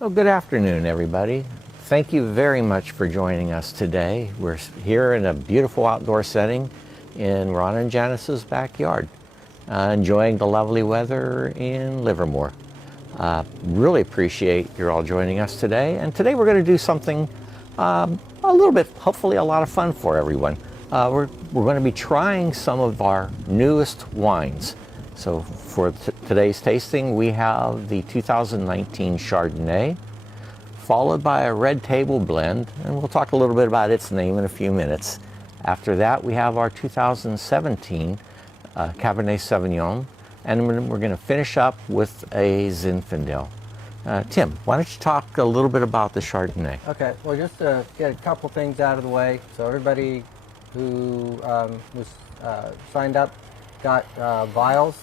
Well, good afternoon, everybody. Thank you very much for joining us today. We're here in a beautiful outdoor setting in Ron and Janice's backyard, enjoying the lovely weather in Livermore. Really appreciate you're all joining us today. And today we're going to do something a little bit, hopefully a lot of fun for everyone. We're going to be trying some of our newest wines. So for today's tasting, we have the 2019 Chardonnay, followed by a red table blend, and we'll talk a little bit about its name in a few minutes. After that, we have our 2017 Cabernet Sauvignon, and we're going to finish up with a Zinfandel. Tim, why don't you talk a little bit about the Chardonnay? Okay, well, just to get a couple things out of the way. So everybody who was signed up got vials.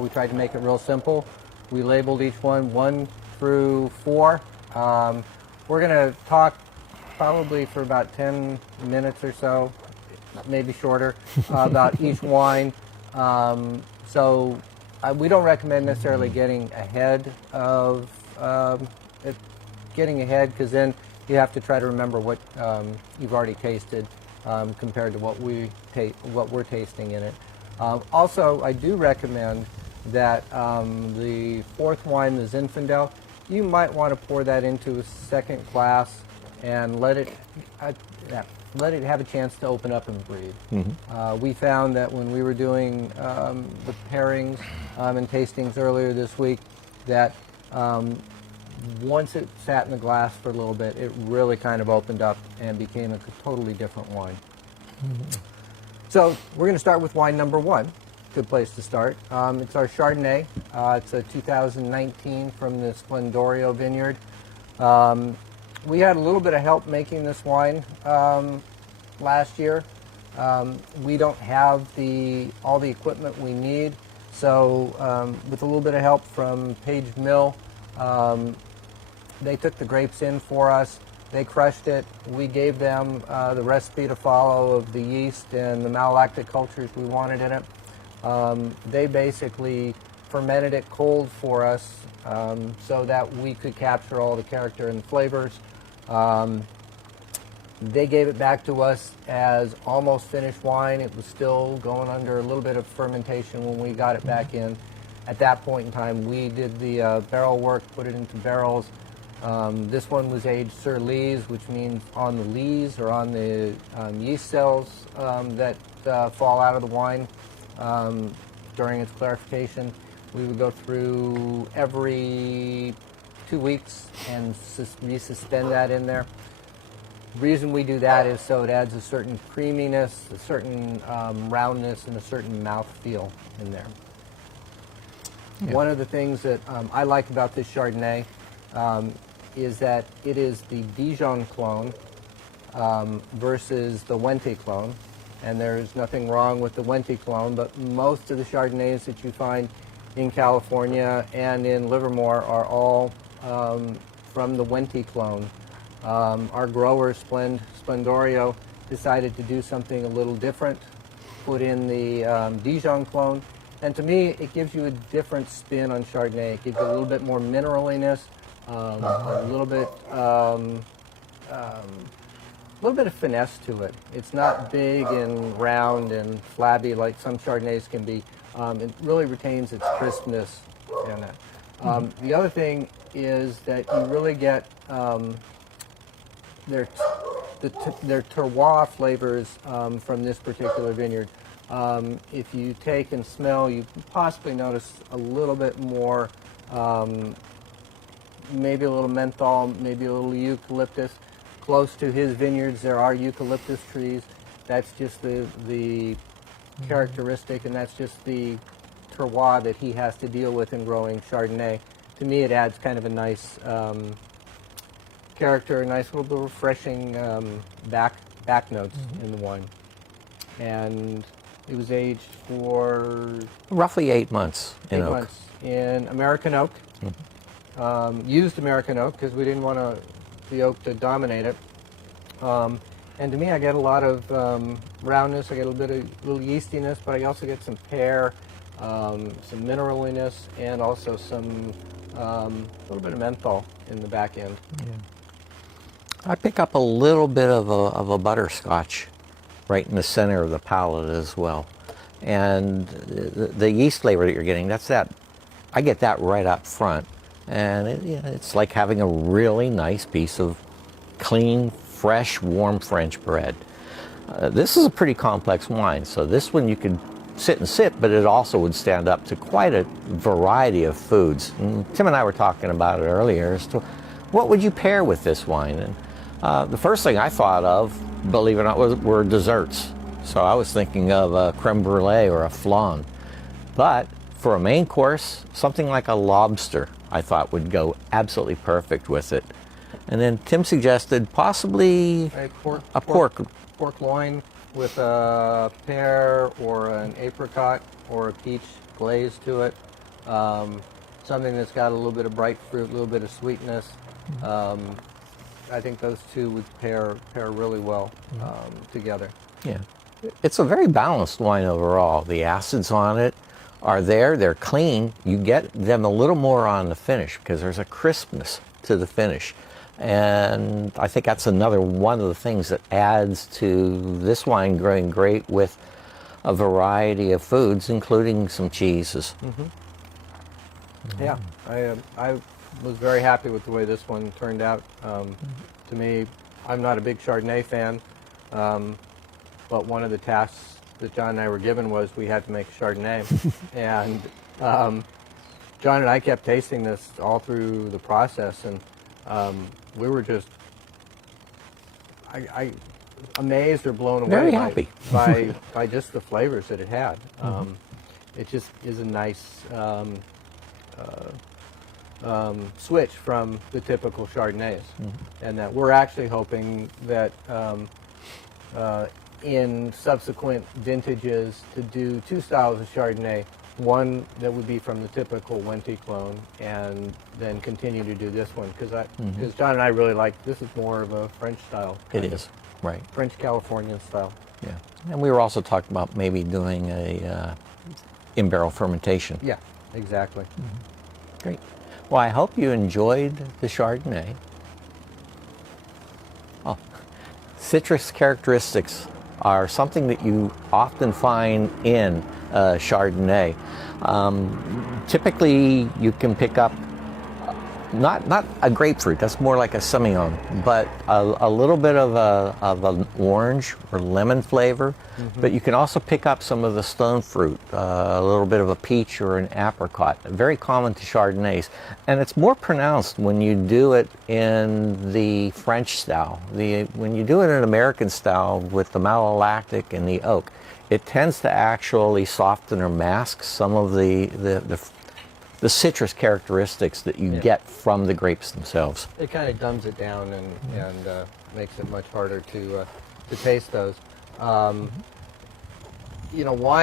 We tried to make it real simple. We labeled each one 1 through 4. We're going to talk probably for about 10 minutes or so, maybe shorter, about each wine. So we don't recommend necessarily getting ahead of because then you have to try to remember what you've already tasted compared to what we're tasting in it. Also, I do recommend that the fourth wine, the Zinfandel, you might want to pour that into a second glass and let it have a chance to open up and breathe. Mm-hmm. We found that when we were doing the pairings and tastings earlier this week, that once it sat in the glass for a little bit, it really kind of opened up and became a totally different wine. Mm-hmm. So we're going to start with wine number 1. Good place to start. It's our Chardonnay. It's a 2019 from the Splendorio vineyard. We had a little bit of help making this wine last year. We don't have all the equipment we need, so with a little bit of help from Page Mill, they took the grapes in for us. They crushed it. We gave them the recipe to follow of the yeast and the malolactic cultures we wanted in it. They basically fermented it cold for us so that we could capture all the character and flavors. They gave it back to us as almost finished wine. It was still going under a little bit of fermentation when we got it back in. At that point in time, we did the barrel work, put it into barrels. This one was aged sur lees, which means on the lees or on the yeast cells that fall out of the wine during its clarification. We would go through every 2 weeks and resuspend that in there. The reason we do that is so it adds a certain creaminess, a certain roundness, and a certain mouthfeel in there. Yeah. One of the things that I like about this Chardonnay is that it is the Dijon clone versus the Wente clone. And there's nothing wrong with the Wente clone, but most of the Chardonnays that you find in California and in Livermore are all from the Wente clone. Our grower, Splendorio, decided to do something a little different, put in the Dijon clone. And to me, it gives you a different spin on Chardonnay. It gives you a little bit more mineraliness, a little bit of finesse to it. It's not big and round and flabby like some Chardonnays can be. It really retains its crispness in it. The other thing is that you really get their terroir flavors from this particular vineyard. If you take and smell, you possibly notice a little bit more, maybe a little menthol, maybe a little eucalyptus. Close to his vineyards, there are eucalyptus trees. That's just the characteristic, and that's just the terroir that he has to deal with in growing Chardonnay. To me, it adds kind of a nice character, a nice little bit refreshing back notes in the wine. And it was aged for roughly 8 months in oak. 8 months in American oak. Used American oak because we didn't want the oak to dominate it. And to me, I get a lot of roundness. I get a little yeastiness, but I also get some pear, some mineraliness, and also some a little bit of menthol in the back end. I pick up a little bit of a butterscotch right in the center of the palate as well. And the yeast flavor that you're getting, I get that right up front. And it's like having a really nice piece of clean, fresh, warm French bread. This is a pretty complex wine, so this one you could sit and sip, but it also would stand up to quite a variety of foods. And Tim and I were talking about it earlier as to what would you pair with this wine. And the first thing I thought of, believe it or not, were desserts. So I was thinking of a creme brulee or a flan. But for a main course, something like a lobster I thought would go absolutely perfect with it. And then Tim suggested possibly a pork loin with a pear or an apricot or a peach glaze to it. Something that's got a little bit of bright fruit, a little bit of sweetness. I think those two would pair really well together. Yeah. It's a very balanced wine overall. The acids on it are there, they're clean. You get them a little more on the finish because there's a crispness to the finish. And I think that's another one of the things that adds to this wine growing great with a variety of foods, including some cheeses. Yeah, I was very happy with the way this one turned out. To me, I'm not a big Chardonnay fan, but one of the tasks that John and I were given was we had to make a Chardonnay. And John and I kept tasting this all through the process, and we were just amazed or blown away Very happy. by just the flavors that it had. It just is a nice switch from the typical Chardonnays, and that we're actually hoping that in subsequent vintages to do two styles of Chardonnay, one that would be from the typical Wente clone, and then continue to do this one, because John and I really like, this is more of a French style. It is, right. French Californian style. Yeah. And we were also talking about maybe doing a in-barrel fermentation. Yeah, exactly. Great. Well, I hope you enjoyed the Chardonnay. Oh, citrus characteristics are something that you often find in Chardonnay. Typically, you can pick up not a grapefruit, that's more like a Semillon, but a little bit of an orange or lemon flavor. But you can also pick up some of the stone fruit, a little bit of a peach or an apricot. Very common to Chardonnays, and it's more pronounced when you do it in the French style. When you do it in American style with the malolactic and the oak, it tends to actually soften or mask some of the citrus characteristics that you get from the grapes themselves. It kind of dumbs it down and makes it much harder to taste those. Wine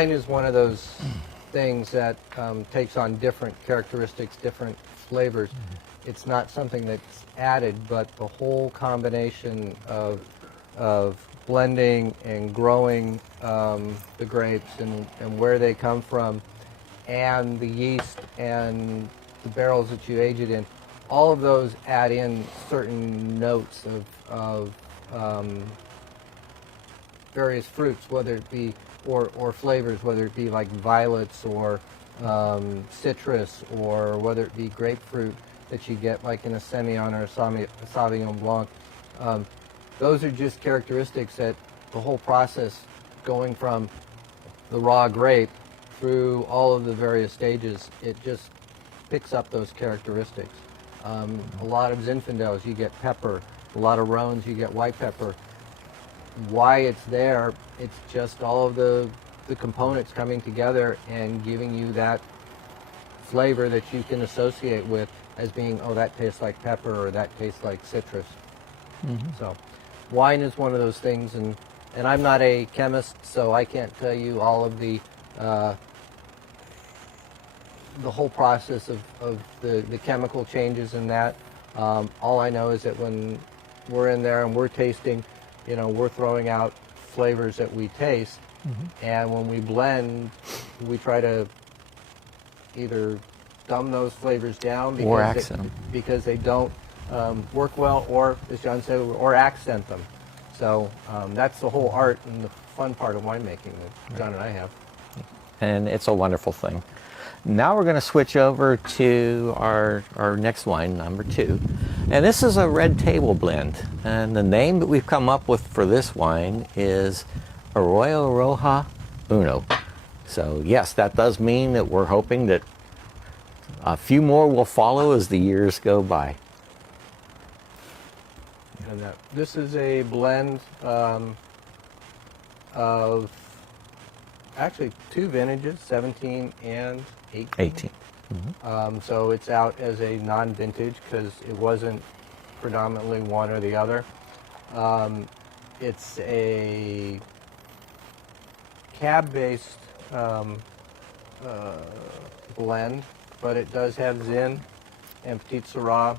is one of those things that takes on different characteristics, different flavors. It's not something that's added, but the whole combination of blending and growing the grapes and where they come from, and the yeast and the barrels that you age it in, all of those add in certain notes of various fruits, whether it be, or flavors, whether it be like violets or citrus, or whether it be grapefruit that you get like in a Semillon or a Sauvignon Blanc. Those are just characteristics that the whole process, going from the raw grape through all of the various stages, it just picks up those characteristics. A lot of Zinfandels, you get pepper. A lot of Rhones, you get white pepper. Why it's there, it's just all of the components coming together and giving you that flavor that you can associate with as being, oh, that tastes like pepper, or that tastes like citrus. So wine is one of those things, and I'm not a chemist, so I can't tell you all of the whole process of the chemical changes in that. All I know is that when we're in there and we're tasting, we're throwing out flavors that we taste, and when we blend, we try to either dumb those flavors down Or accent them. because they don't work well, or as John said, or accent them. So that's the whole art and the fun part of winemaking that John and I have. And it's a wonderful thing. Now we're going to switch over to our next wine, number 2. And this is a red table blend. And the name that we've come up with for this wine is Arroyo Roja Uno. So yes, that does mean that we're hoping that a few more will follow as the years go by. And this is a blend of actually 2 vintages, 17 and 18. 18. So it's out as a non-vintage because it wasn't predominantly one or the other. It's a cab-based blend, but it does have Zin and Petit Syrah,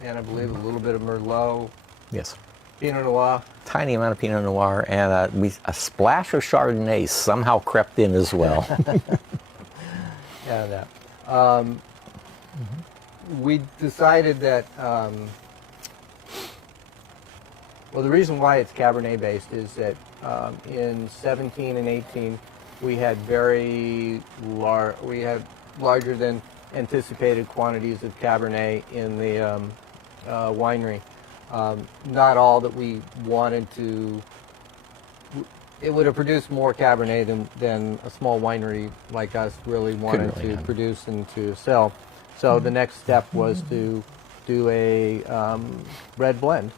and I believe a little bit of Merlot, Yes. Pinot Noir. Tiny amount of Pinot Noir and a splash of Chardonnay somehow crept in as well. Yeah, that. We decided that, well, the reason why it's Cabernet based is that in 17 and 18 we had larger than anticipated quantities of Cabernet in the winery. Not all that we wanted to. It would have produced more Cabernet than a small winery like us really wanted to produce and to sell. So the next step was to do a red blend,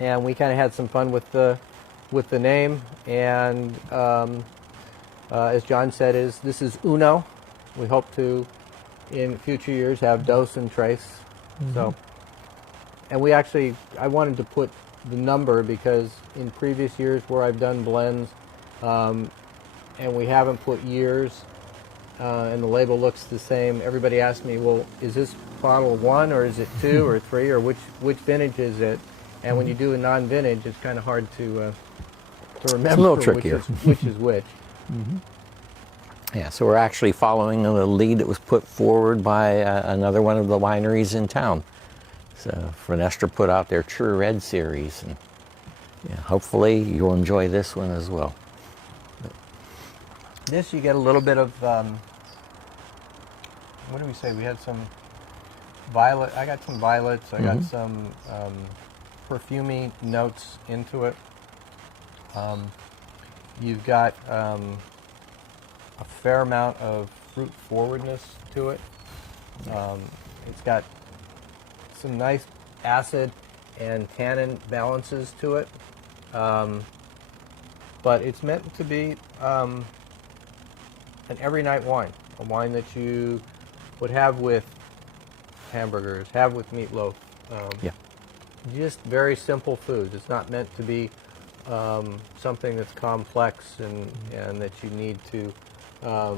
and we kind of had some fun with the name. And as John said, this is Uno. We hope to in future years have Dos and Tres. So, and I wanted to put the number because in previous years where I've done blends and we haven't put years and the label looks the same, everybody asks me, well, is this bottle 1 or is it 2 or 3 or which vintage is it? And when you do a non-vintage, it's kind of hard to remember. It's a little trickier. which is which. Yeah, so we're actually following the lead that was put forward by another one of the wineries in town. So Fenestra put out their True Red series, and hopefully you'll enjoy this one as well. This you get a little bit of, what do we say? We had some violet. I got some violets. I got some perfumey notes into it. You've got a fair amount of fruit forwardness to it. It's got some nice acid and tannin balances to it. But it's meant to be an every night wine, a wine that you would have with hamburgers, have with meatloaf. Just very simple foods. It's not meant to be something that's complex and that you need to, I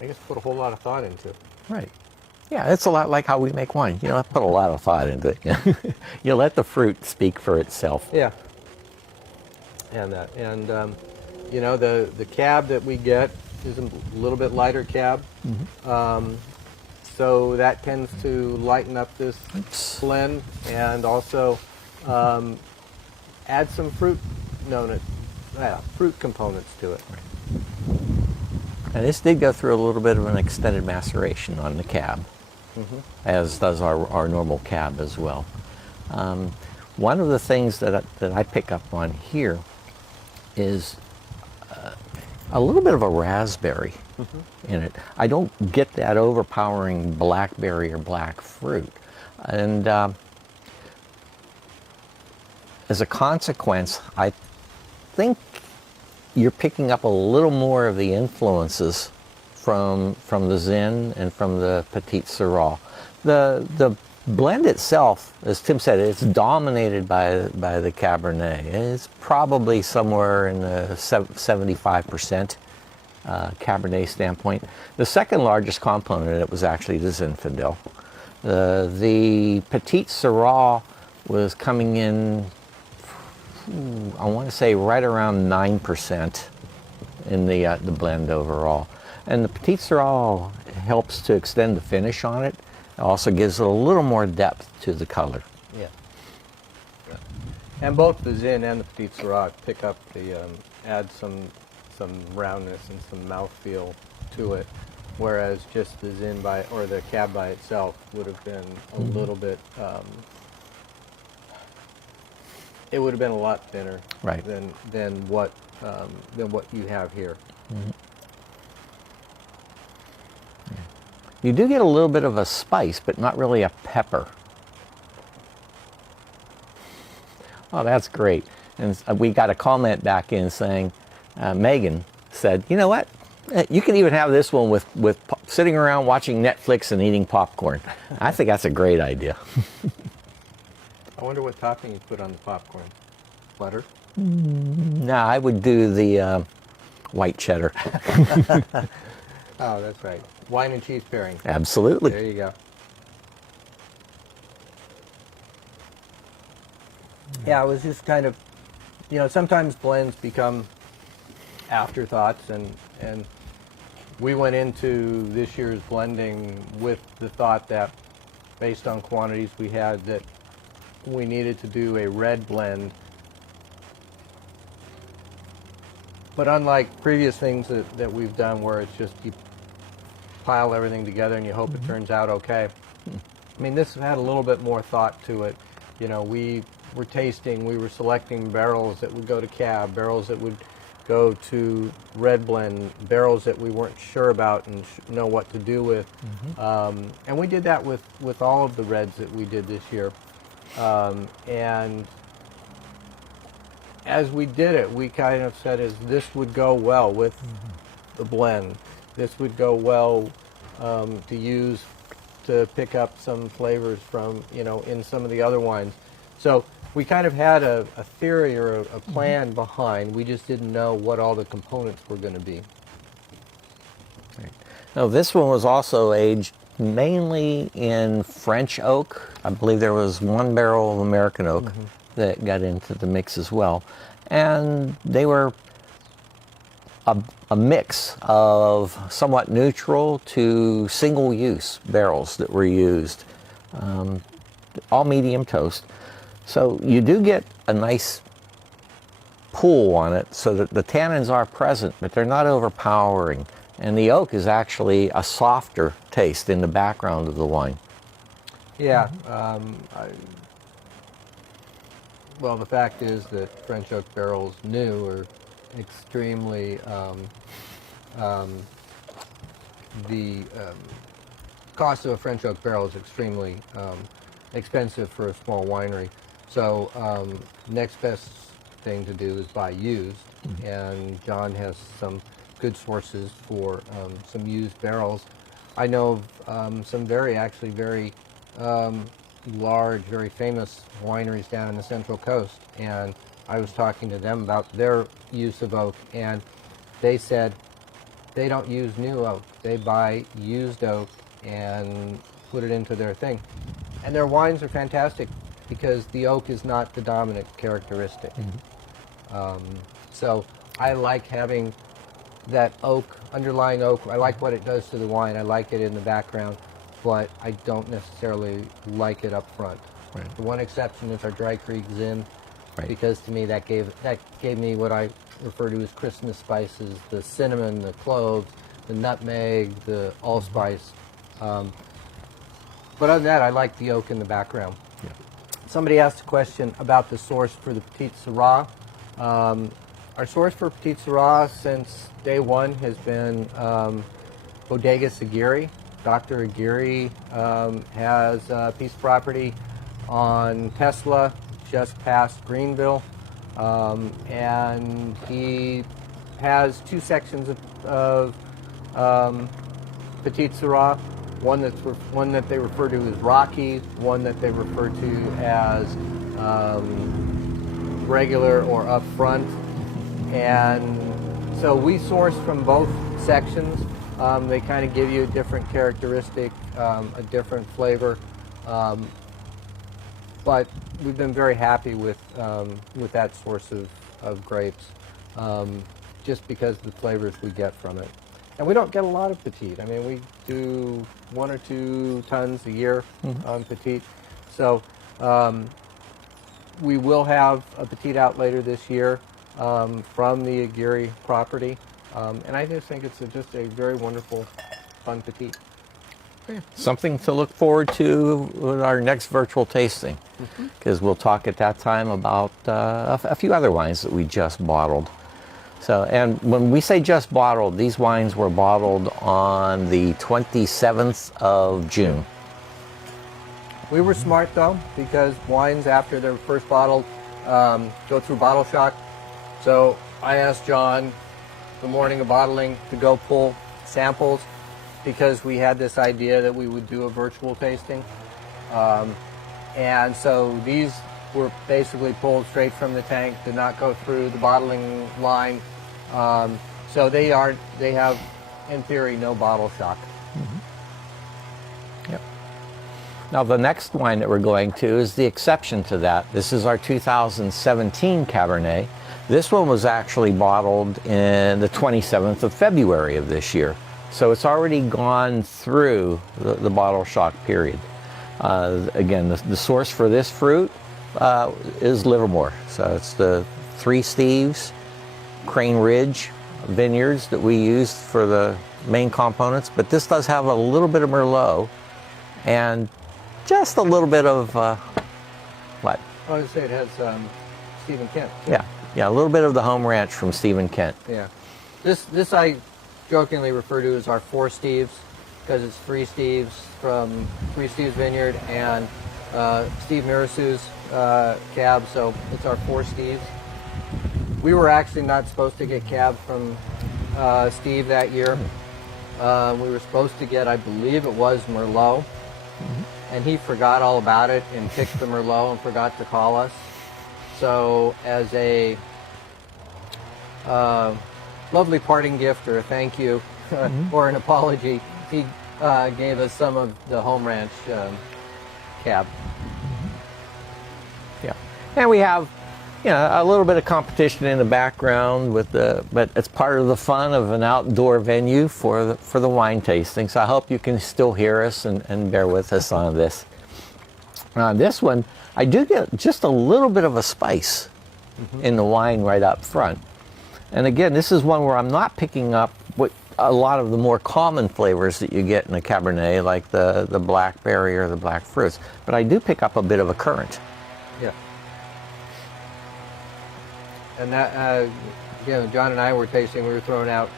guess, put a whole lot of thought into. Right. Yeah, it's a lot like how we make wine. You don't have to put a lot of thought into it. You let the fruit speak for itself. Yeah. And the cab that we get is a little bit lighter cab. So that tends to lighten up this blend and also add some fruit components to it. And this did go through a little bit of an extended maceration on the cab, as does our normal cab as well. One of the things that I pick up on here is a little bit of a raspberry in it. I don't get that overpowering blackberry or black fruit. And as a consequence, I think you're picking up a little more of the influences from the Zin and from the Petit Syrah. The blend itself, as Tim said, it's dominated by the Cabernet. It's probably somewhere in the 75% Cabernet standpoint. The second largest component in it was actually the Zinfandel. The Petit Syrah was coming in, I want to say, right around 9% in the blend overall. And the Petit Syrah helps to extend the finish on it. It also gives it a little more depth to the color. Yeah. Yeah. And both the Zin and the Petite Sirah pick up the, add some roundness and some mouthfeel to it, whereas just the Zin or the Cab by itself would have been a little bit, it would have been a lot thinner Right. than what you have here. You do get a little bit of a spice, but not really a pepper. Oh, that's great. And we got a comment back in saying, Megan said, you know what? You can even have this one with sitting around watching Netflix and eating popcorn. I think that's a great idea. I wonder what topping you put on the popcorn. Butter? No, I would do the white cheddar. Oh, that's right. Wine and cheese pairing. Absolutely. There you go. Yeah, it was just kind of, sometimes blends become afterthoughts, and we went into this year's blending with the thought that, based on quantities we had, that we needed to do a red blend. But unlike previous things that we've done where it's just you pile everything together and you hope it turns out okay, I mean, this had a little bit more thought to it. We were tasting, we were selecting barrels that would go to Cab, barrels that would go to red blend, barrels that we weren't sure about and know what to do with. And we did that with all of the reds that we did this year. And as we did it, we kind of said, this would go well with the blend. This would go well to use to pick up some flavors from, in some of the other wines. So we kind of had a theory or a plan behind. We just didn't know what all the components were going to be. Right. Now, this one was also aged mainly in French oak. I believe there was one barrel of American oak that got into the mix as well. And they were a mix of somewhat neutral to single-use barrels that were used, all medium toast. So you do get a nice pull on it so that the tannins are present, but they're not overpowering. And the oak is actually a softer taste in the background of the wine. Yeah. Well, the fact is that French oak barrels new are extremely, the cost of a French oak barrel is extremely expensive for a small winery. So next best thing to do is buy used, and John has some good sources for some used barrels. I know of some very large, very famous wineries down in the Central Coast, and I was talking to them about their use of oak, and they said they don't use new oak. They buy used oak and put it into their thing. And their wines are fantastic because the oak is not the dominant characteristic. So I like having that oak, underlying oak. I like what it does to the wine. I like it in the background, but I don't necessarily like it up front. Right. The one exception is our Dry Creek Zin, Right. because to me that gave me what I refer to as Christmas spices: the cinnamon, the cloves, the nutmeg, the allspice. But other than that, I like the oak in the background. Yeah. Somebody asked a question about the source for the Petite Sirah. Our source for Petite Sirah since day one has been Bodega Aguirre. Dr. Aguirre has a piece of property on Tesla, just past Greenville, and he has two sections of Petite Sirah. One that they refer to as Rocky, one that they refer to as regular or up front. And so we source from both sections. They kind of give you a different characteristic, a different flavor. But we've been very happy with that source of grapes, just because of the flavors we get from it. And we don't get a lot of petite. I mean, we do 1 or 2 tons a year on petite. So we will have a petite out later this year from the Aguirre property. And I just think it's just a very wonderful, fun petite. Something to look forward to with our next virtual tasting, because we'll talk at that time about a few other wines that we just bottled. So, and when we say just bottled, these wines were bottled on the 27th of June. We were smart though, because wines after they're first bottled go through bottle shock. So I asked John the morning of bottling to go pull samples, because we had this idea that we would do a virtual tasting. And so these were basically pulled straight from the tank, did not go through the bottling line. So they have, in theory, no bottle shock. Yep. Now the next wine that we're going to is the exception to that. This is our 2017 Cabernet. This one was actually bottled in the 27th of February of this year. So it's already gone through the bottle shock period. Again, the source for this fruit is Livermore. So it's the Three Steves, Crane Ridge vineyards that we used for the main components. But this does have a little bit of Merlot and just a little bit of what? I was going to say it has Stephen Kent. Too. Yeah, a little bit of the home ranch from Stephen Kent. Yeah. This I jokingly refer to as our 4 Steves, because it's 3 Steves from 3 Steves Vineyard and Steve Mirasu's cab, so it's our 4 Steves. We were actually not supposed to get cab from Steve that year. We were supposed to get, I believe it was Merlot, and he forgot all about it and picked the Merlot and forgot to call us. So as a lovely parting gift or a thank you or an apology, he gave us some of the home ranch cab. Yeah, and we have, you know, a little bit of competition in the background with but it's part of the fun of an outdoor venue for the wine tasting. So I hope you can still hear us and bear with us on this. On this one, I do get just a little bit of a spice in the wine right up front. And again, this is one where I'm not picking up what a lot of the more common flavors that you get in a Cabernet, like the blackberry or the black fruits. But I do pick up a bit of a currant. Yeah. And that, again, John and I were tasting, we were throwing out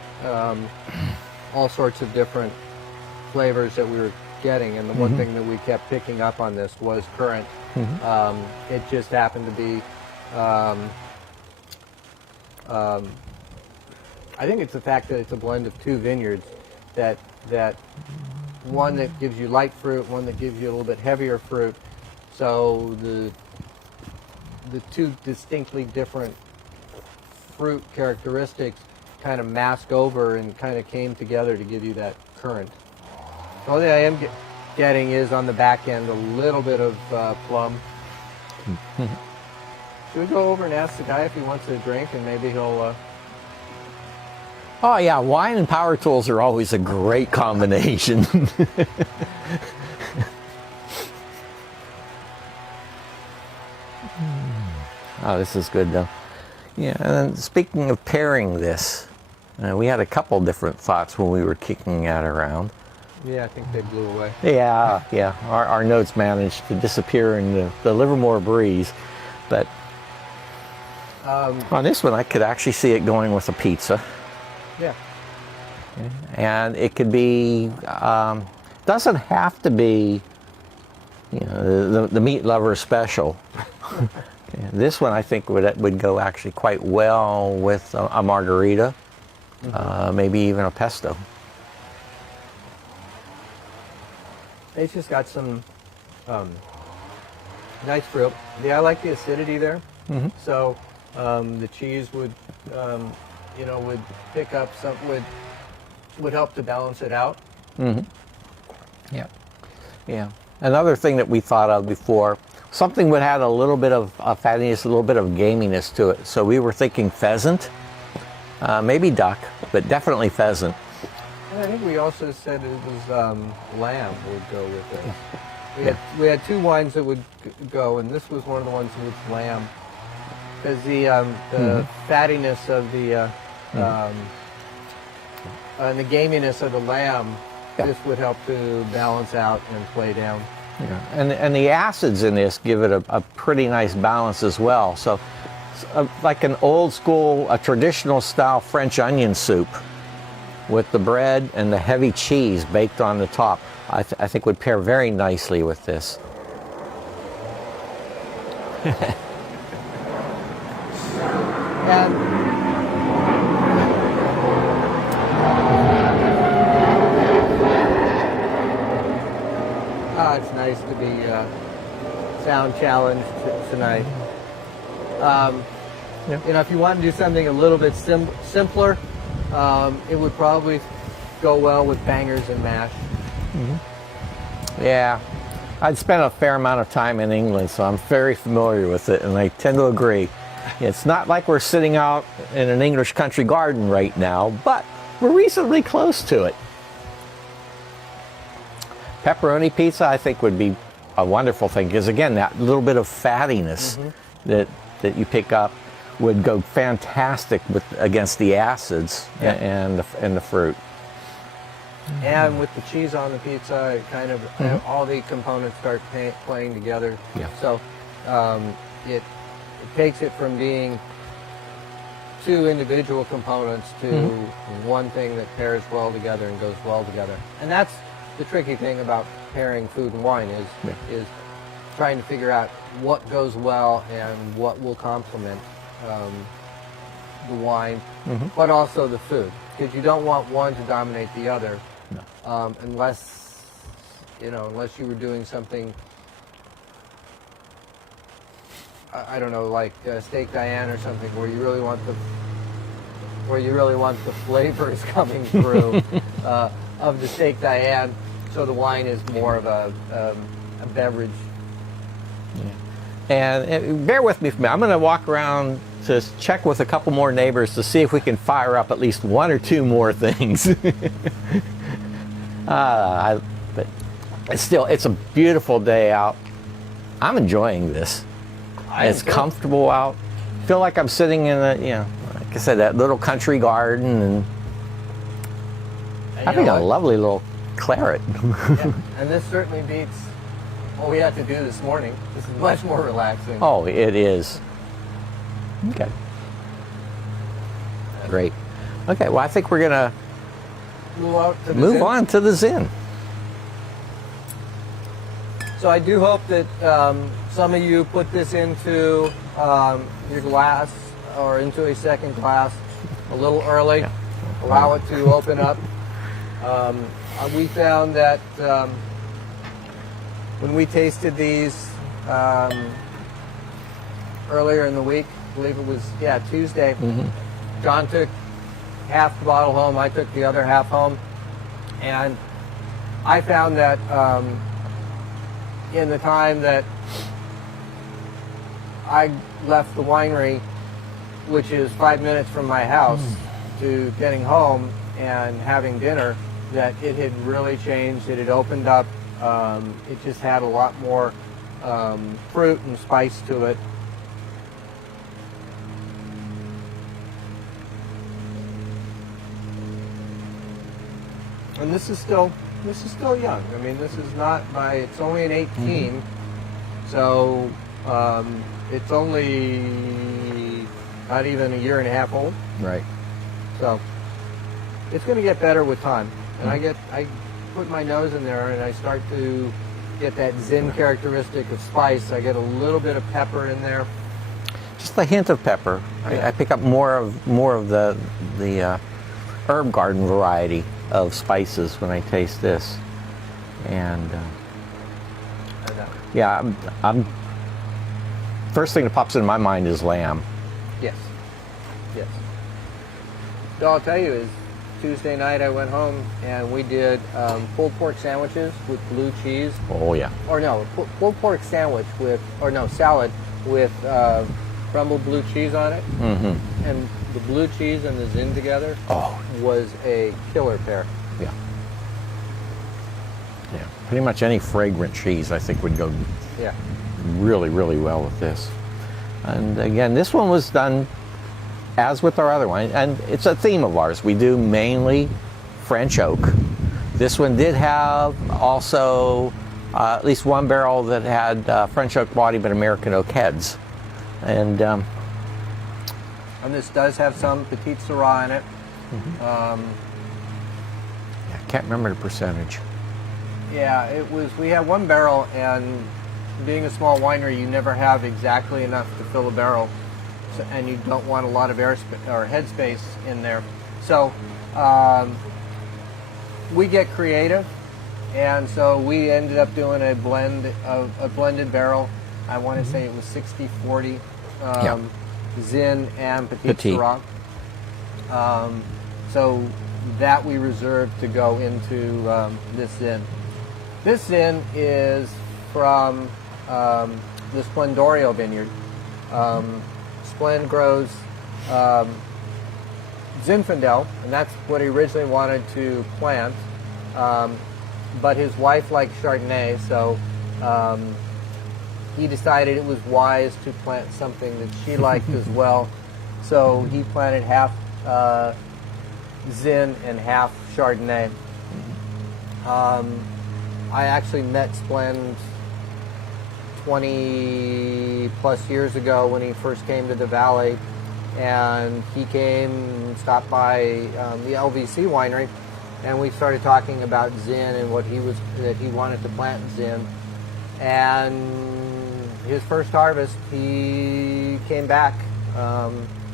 all sorts of different flavors that we were getting. And the one thing that we kept picking up on this was currant. It just happened to be, I think it's the fact that it's a blend of 2 vineyards, that one that gives you light fruit, one that gives you a little bit heavier fruit. So the 2 distinctly different fruit characteristics kind of mask over and kind of came together to give you that currant. The only thing I am getting is on the back end a little bit of plum. Should we go over and ask the guy if he wants a drink, and maybe he'll... Oh yeah, wine and power tools are always a great combination. Oh, this is good though. Yeah, and then speaking of pairing this, we had a couple different thoughts when we were kicking that around. Yeah, I think they blew away. Yeah. Our notes managed to disappear in the Livermore breeze. But on this one, I could actually see it going with a pizza. Yeah. And it could be, doesn't have to be, you know, the meat lover special. This one I think would go actually quite well with a margarita, maybe even a pesto. It's just got some nice fruit. Yeah, I like the acidity there. So the cheese would, would pick up some, would help to balance it out. Yeah. Another thing that we thought of before, something would have a little bit of fattiness, a little bit of gaminess to it. So we were thinking pheasant, maybe duck, but definitely pheasant. And I think we also said it was lamb would go with it. We had two wines that would go, and this was one of the ones with lamb, because the fattiness of the and the gaminess of the lamb, this would help to balance out and play down. Yeah. And the acids in this give it a pretty nice balance as well. So, like an old school, a traditional style French onion soup with the bread and the heavy cheese baked on the top, I think would pair very nicely with this. And it's nice to be sound challenged tonight. You know, if you want to do something a little bit simpler, it would probably go well with bangers and mash. Yeah, I'd spent a fair amount of time in England, so I'm very familiar with it, and I tend to agree. It's not like we're sitting out in an English country garden right now, but we're reasonably close to it. Pepperoni pizza, I think, would be a wonderful thing, because again, that little bit of fattiness that you pick up would go fantastic against the acids and the fruit. And with the cheese on the pizza, it kind of all the components start playing together. Yeah. So it takes it from being two individual components to one thing that pairs well together and goes well together. And that's the tricky thing about pairing food and wine is trying to figure out what goes well and what will complement the wine, but also the food, because you don't want one to dominate the other, unless you were doing something, I don't know, like steak Diane or something, where you really want the flavors coming through of the steak Diane. So the wine is more of a beverage. Yeah. And bear with me for a minute. I'm going to walk around to check with a couple more neighbors to see if we can fire up at least one or two more things. But it's a beautiful day out. I'm enjoying this. It's comfortable out. I feel like I'm sitting in like I said, that little country garden and having a lovely little claret. Yeah. And this certainly beats what we had to do this morning. This is much more relaxing. Oh, it is. Okay. Great. Okay, well, I think we're going to move on to the Zin. So I do hope that some of you put this into your glass or into a second glass a little early. Yeah. Allow it to open up. We found that when we tasted these earlier in the week, I believe it was Tuesday, John took half the bottle home, I took the other half home, and I found that in the time that I left the winery, which is 5 minutes from my house, to getting home and having dinner, that it had really changed. It had opened up. It just had a lot more fruit and spice to it. And this is still young. I mean, this is not it's only an 18, so it's only not even a year and a half old. Right. So it's going to get better with time. And I put my nose in there and I start to get that Zin characteristic of spice. I get a little bit of pepper in there. Just a hint of pepper. Yeah. I pick up more of the herb garden variety of spices when I taste this. And I'm first thing that pops into my mind is lamb. Yes. So I'll tell you is Tuesday night I went home and we did pulled pork sandwiches with blue cheese. Oh yeah. Or no, pulled pork sandwich salad with crumbled blue cheese on it. And the blue cheese and the Zin together was a killer pair. Yeah. Yeah. Pretty much any fragrant cheese I think would go Yeah. really, really well with this. And again, this one was done as with our other wine, and it's a theme of ours. We do mainly French oak. This one did have also at least one barrel that had French oak body but American oak heads. And And this does have some Petite Syrah in it. I can't remember the percentage. Yeah, it was. We had one barrel, and being a small winery, you never have exactly enough to fill a barrel, so, and you don't want a lot of or head space in there. So we get creative, and so we ended up doing a blended barrel. I want to say it was 60-40 Zin and Petite Syrah. So that we reserved to go into this Zin. This Zin is from the Splendorio vineyard. Splend grows Zinfandel, and that's what he originally wanted to plant. But his wife liked Chardonnay, so he decided it was wise to plant something that she liked as well. So he planted half Zin and half Chardonnay. I actually met Splend 20 plus years ago when he first came to the valley, and he came and stopped by the LVC winery, and we started talking about Zin and that he wanted to plant Zin. And his first harvest, he came back,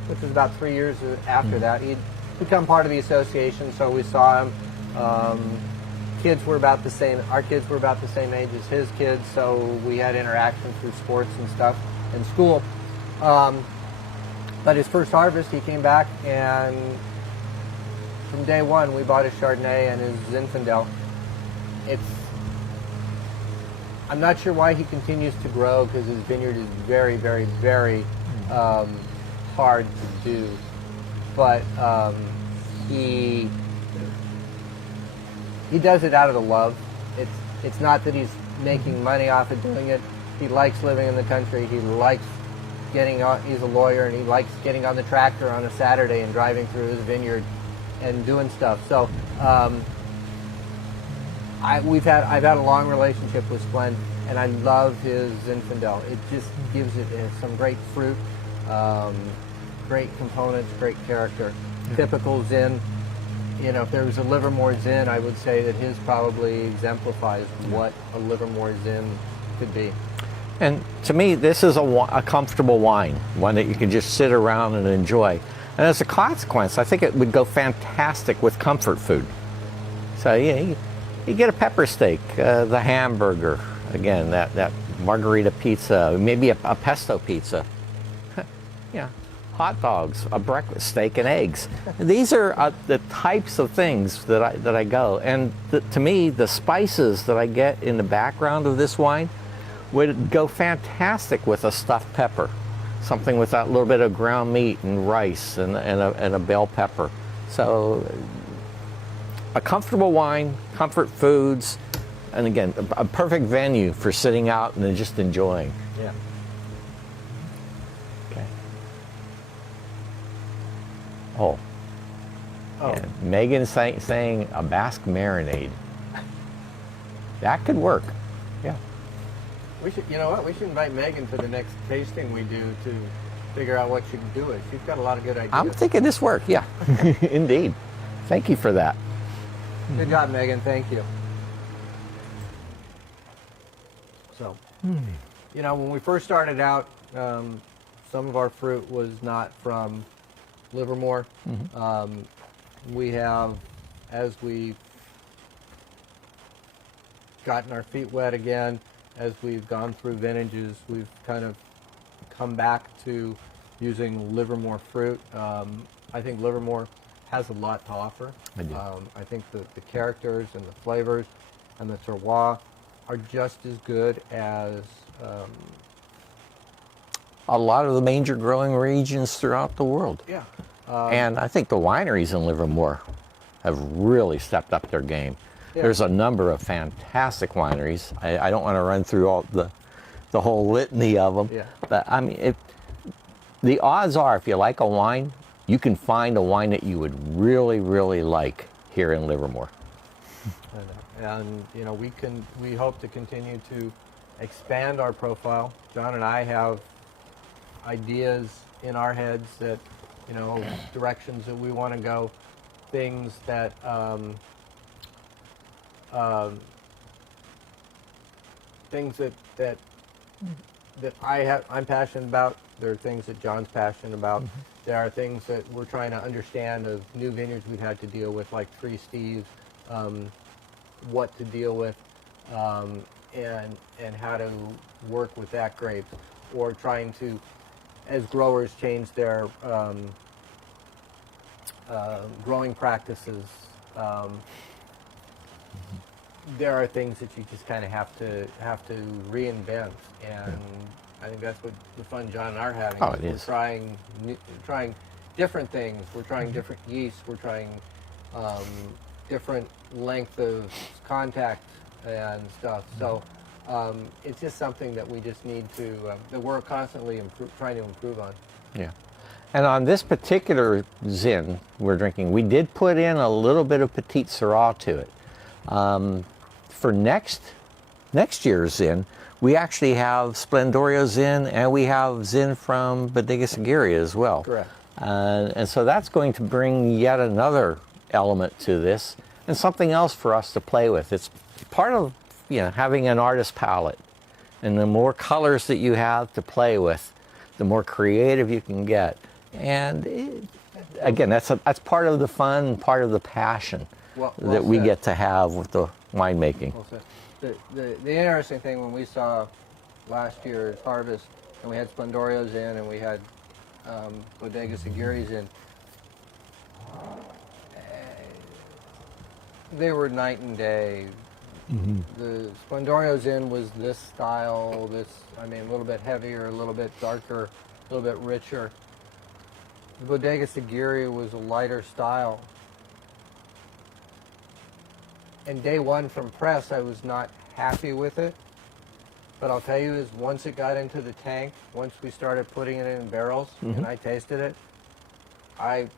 which was about 3 years after that. He'd become part of the association, so we saw him. Kids were about the same. Our kids were about the same age as his kids, so we had interactions through sports and stuff in school. But his first harvest, he came back, and from day one, we bought his Chardonnay and his Zinfandel. I'm not sure why he continues to grow, because his vineyard is very, very, very hard to do. But he does it out of the love. It's not that he's making money off of doing it. He likes living in the country. He likes getting on. He's a lawyer, and he likes getting on the tractor on a Saturday and driving through his vineyard and doing stuff. So I've had a long relationship with Splend, and I love his Zinfandel. It just gives it some great fruit, great components, great character. Typical Zin. You know, if there was a Livermore Zin, I would say that his probably exemplifies what a Livermore Zin could be. And to me, this is a comfortable wine, one that you can just sit around and enjoy. And as a consequence, I think it would go fantastic with comfort food. So yeah, you get a pepper steak, the hamburger, again, that margarita pizza, maybe a pesto pizza. Yeah. Hot dogs, a breakfast, steak and eggs. These are the types of things that I go. And to me, the spices that I get in the background of this wine would go fantastic with a stuffed pepper, something with that little bit of ground meat and rice and a bell pepper. So a comfortable wine, comfort foods, and again, a perfect venue for sitting out and just enjoying. Yeah. Oh. And Megan's saying a Basque marinade. That could work. Yeah. We should. You know what? We should invite Megan to the next tasting we do to figure out what she can do it. She's got a lot of good ideas. I'm thinking this work. Yeah. Indeed. Thank you for that. Good job, Megan. Thank you. So, you know, when we first started out, some of our fruit was not from Livermore. We have, as we've gotten our feet wet again, as we've gone through vintages, we've kind of come back to using Livermore fruit. I think Livermore has a lot to offer. I do. I think the characters and the flavors and the terroir are just as good as a lot of the major growing regions throughout the world. Yeah. And I think the wineries in Livermore have really stepped up their game. Yeah. There's a number of fantastic wineries. I don't want to run through all the whole litany of them. Yeah. But I mean, the odds are, if you like a wine, you can find a wine that you would really, really like here in Livermore. And you know, we hope to continue to expand our profile. John and I have ideas in our heads that, you know, directions that we want to go, things that things that I'm passionate about. There are things that John's passionate about. Mm-hmm. There are things that we're trying to understand of new vineyards we've had to deal with, like Three Steves, what to deal with, and how to work with that grape, or trying to, as growers change their growing practices, there are things that you just kind of have to reinvent, and I think that's what the fun John and I are having. Oh, it is. We're trying different things. We're trying different yeasts. We're trying different length of contact and stuff. So it's just something that we just need to, that we're constantly trying to improve on. Yeah. And on this particular Zin we're drinking, we did put in a little bit of Petit Syrah to it. For next year's Zin, we actually have Splendorio Zin, and we have Zin from Bodega Seguiria as well. Correct. And so that's going to bring yet another element to this, and something else for us to play with. It's part of, you know, having an artist palette, and the more colors that you have to play with, the more creative you can get. And again, that's part of the fun, part of the passion that we get to have with the winemaking. Well said. The interesting thing when we saw last year's harvest, and we had Splendorios in, and we had Bodega Seguirias in, they were night and day. Mm-hmm. The Splendorios in was this style, a little bit heavier, a little bit darker, a little bit richer. The Bodega Seguiria was a lighter style. And day one from press, I was not happy with it. But I'll tell you is, once it got into the tank, once we started putting it in barrels, mm-hmm. and I tasted it, I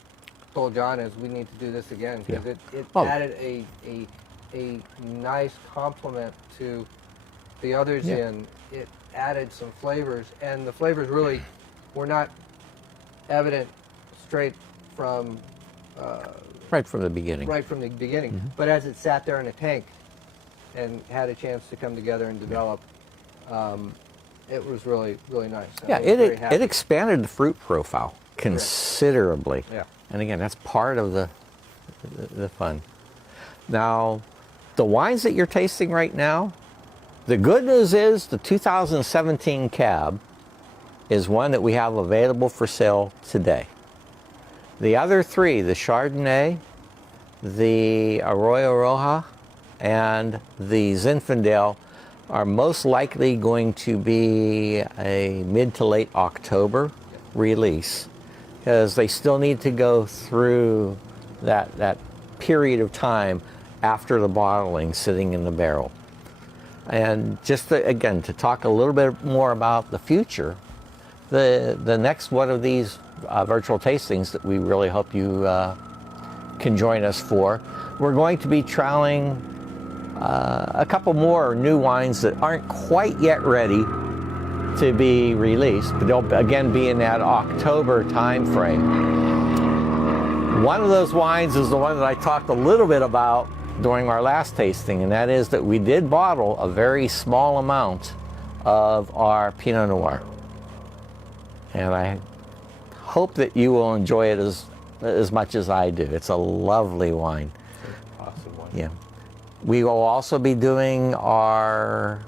told John we need to do this again, because it added a nice complement to the others in. It added some flavors, and the flavors really were not evident straight from right from the beginning. Right from the beginning. Mm-hmm. But as it sat there in a tank and had a chance to come together and develop, it was really, really nice. It expanded the fruit profile considerably. Yeah. And again, that's part of the fun. Now, the wines that you're tasting right now, the good news is the 2017 Cab is one that we have available for sale today. The other three, the Chardonnay, the Arroyo Roja, and the Zinfandel, are most likely going to be a mid to late October release, because they still need to go through that period of time after the bottling sitting in the barrel. And just again, to talk a little bit more about the future, the next one of these virtual tastings that we really hope you can join us for, we're going to be trialing a couple more new wines that aren't quite yet ready to be released, but they'll again be in that October time frame. One of those wines is the one that I talked a little bit about during our last tasting, and that is that we did bottle a very small amount of our Pinot Noir. And I hope that you will enjoy it as much as I do. It's a lovely wine. Awesome wine. Yeah. We will also be doing our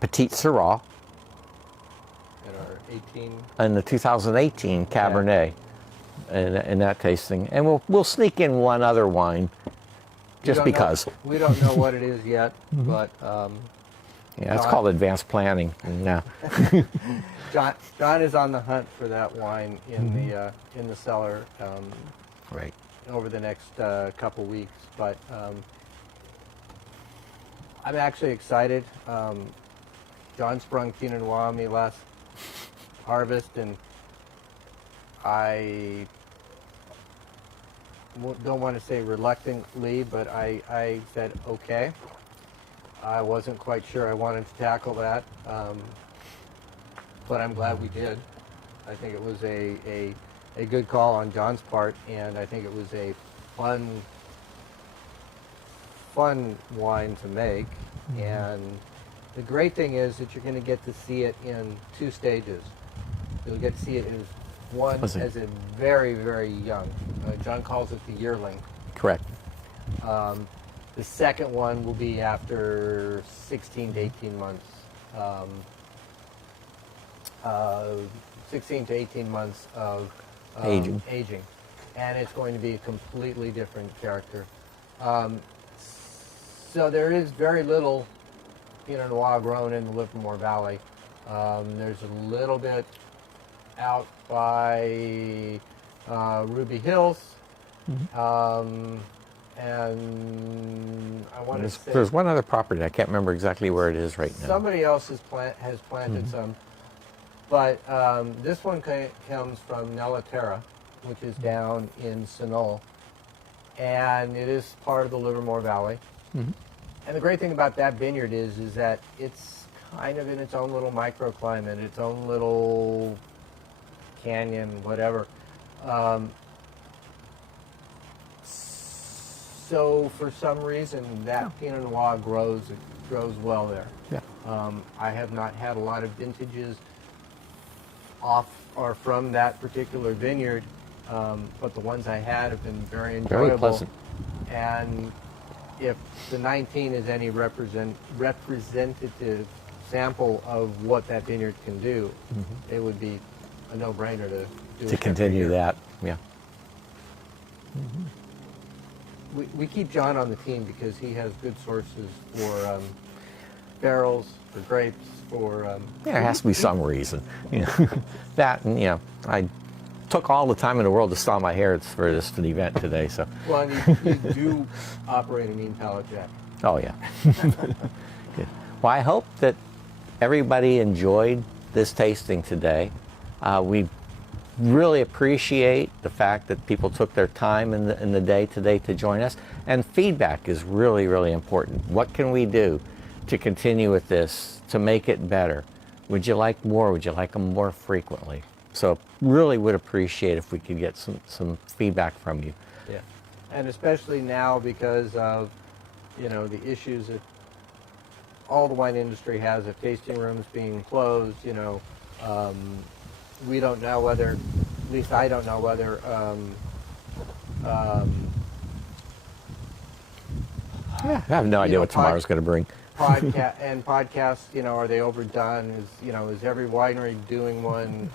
Petit Syrah and the 2018 Cabernet in that tasting. And we'll sneak in one other wine just because. We don't know what it is yet, but... it's called advanced planning. No. John is on the hunt for that wine in the cellar. Right. over the next couple weeks. But I'm actually excited. John sprung Pinot Noir on me last harvest, and I don't want to say reluctantly, but I said okay. I wasn't quite sure I wanted to tackle that, but I'm glad we did. I think it was a good call on John's part, and I think it was a fun wine to make. And the great thing is that you're going to get to see it in two stages. You'll get to see it as one as a very, very young. John calls it the yearling. Correct. The second one will be after 16 to 18 months. 16 to 18 months of Aging. And it's going to be a completely different character. So there is very little Pinot Noir grown in the Livermore Valley. There's a little bit out by Ruby Hills, and I want to say there's one other property. I can't remember exactly where it is right now. somebody else has planted some, but this one comes from Nella Terra, which is down in Sunol, and it is part of the Livermore Valley. And the great thing about that vineyard is that it's kind of in its own little microclimate, its own little canyon, whatever. So for some reason, that Pinot Noir grows well there. Yeah. I have not had a lot of vintages off or from that particular vineyard, but the ones I had have been very enjoyable. Very pleasant. And if the 19 is any representative sample of what that vineyard can do, it would be a no-brainer to do To continue that, yeah. We keep John on the team because he has good sources for barrels, for grapes, for... There has to be some reason. You know, that, and, you know, I took all the time in the world to style my hair for the event today, so. Well, you do operate a mean palate jack. Oh, yeah. Good. Well, I hope that everybody enjoyed this tasting today. We really appreciate the fact that people took their time in the day today to join us. And feedback is really, really important. What can we do to continue with this, to make it better? Would you like more? Would you like them more frequently? So really would appreciate if we could get some feedback from you. Yeah, and especially now because of, you know, the issues that all the wine industry has of tasting rooms being closed. You know, we don't know whether, at least I don't know whether I have no idea what tomorrow's going to bring. podcasts, you know, are they overdone? Is every winery doing one?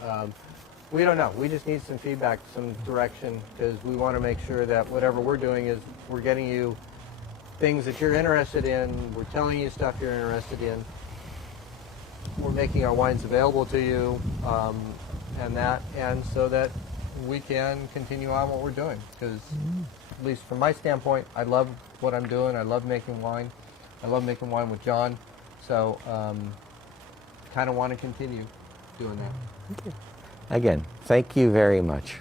We don't know. We just need some feedback, some direction, because we want to make sure that whatever we're doing is we're getting you things that you're interested in. We're telling you stuff you're interested in. We're making our wines available to you, and so that we can continue on what we're doing. Because, at least from my standpoint, I love what I'm doing. I love making wine. I love making wine with John. So, kind of want to continue doing that. Again, thank you very much.